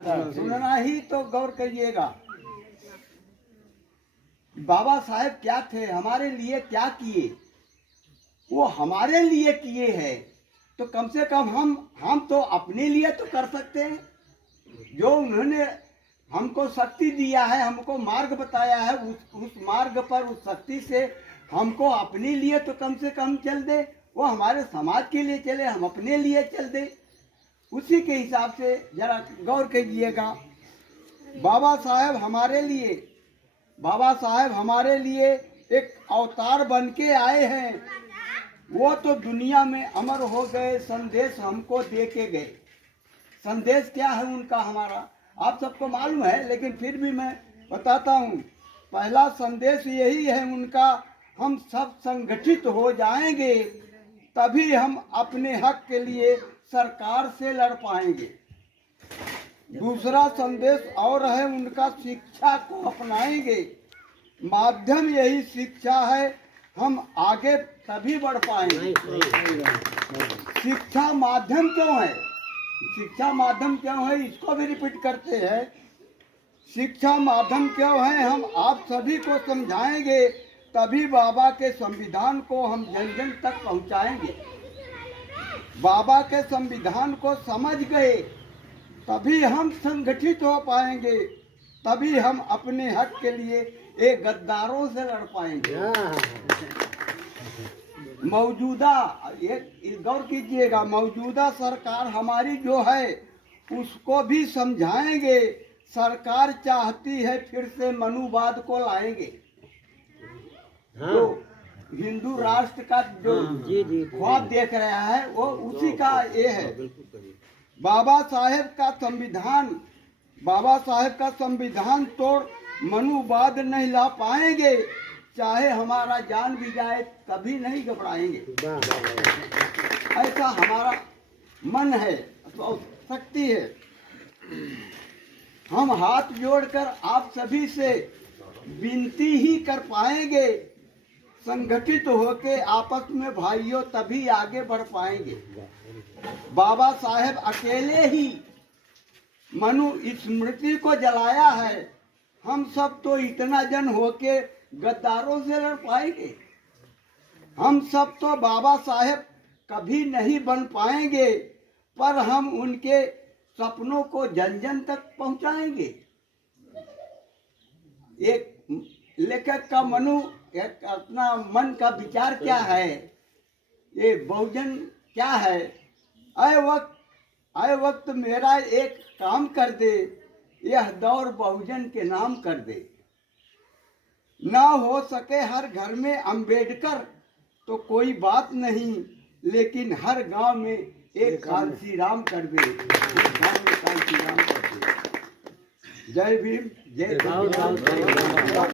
सुनना ही तो गौर करिएगा। बाबा साहेब क्या थे, हमारे लिए क्या किए, वो हमारे लिए किए हैं, तो कम से कम हम तो अपने लिए तो कर सकते हैं। जो उन्होंने हमको शक्ति दिया है, हमको मार्ग बताया है, उस मार्ग पर, उस शक्ति से हमको अपने लिए तो कम से कम चल दे। वो हमारे समाज के लिए चले, हम अपने लिए चल दे, उसी के हिसाब से जरा गौर कीजिएगा। बाबा साहेब हमारे लिए एक अवतार बन के आए हैं। वो तो दुनिया में अमर हो गए, संदेश हमको दे के गए। संदेश क्या है उनका, हमारा आप सबको मालूम है, लेकिन फिर भी मैं बताता हूँ। पहला संदेश यही है उनका, हम सब संगठित हो जाएंगे तभी हम अपने हक के लिए सरकार से लड़ पाएंगे। दूसरा संदेश और है उनका, शिक्षा को अपनाएंगे, माध्यम यही शिक्षा है, हम आगे तभी बढ़ पाएंगे। शिक्षा माध्यम क्यों है, शिक्षा माध्यम क्यों है, इसको भी रिपीट करते हैं। शिक्षा माध्यम क्यों है, हम आप सभी को समझाएंगे तभी बाबा के संविधान को हम जन जन तक पहुंचाएंगे। बाबा के संविधान को समझ गए तभी हम संगठित हो पाएंगे, तभी हम अपने हक के लिए एक गद्दारों से लड़ पाएंगे। मौजूदा, एक गौर कीजिएगा, मौजूदा सरकार हमारी जो है उसको भी समझाएंगे। सरकार चाहती है फिर से मनुवाद को लाएंगे। जो हिंदू राष्ट्र का जो ख्वाब देख रहा है वो उसी का ये है। बाबा साहेब का संविधान तोड़ मनुवाद नहीं ला पाएंगे, चाहे हमारा जान भी जाए कभी नहीं घबराएंगे। ऐसा हमारा मन है, शक्ति है। हम हाथ जोड़कर आप सभी से विनती ही कर पाएंगे, संगठित होके आपस में भाइयों तभी आगे बढ़ पाएंगे। बाबा साहेब अकेले ही मनु स्मृति को जलाया है, हम सब तो इतना जन होके गद्दारों से लड़ पाएंगे। हम सब तो बाबा साहेब कभी नहीं बन पाएंगे, पर हम उनके सपनों को जन जन तक पहुंचाएंगे। एक लेखक का एक अपना मन का विचार क्या है, ये बहुजन क्या है। आए वक्त मेरा एक काम कर दे, यह दौर बहुजन के नाम कर दे। ना हो सके हर घर में अंबेडकर तो कोई बात नहीं, लेकिन हर गांव में एक कांसी राम कर दे, जय भीम, जय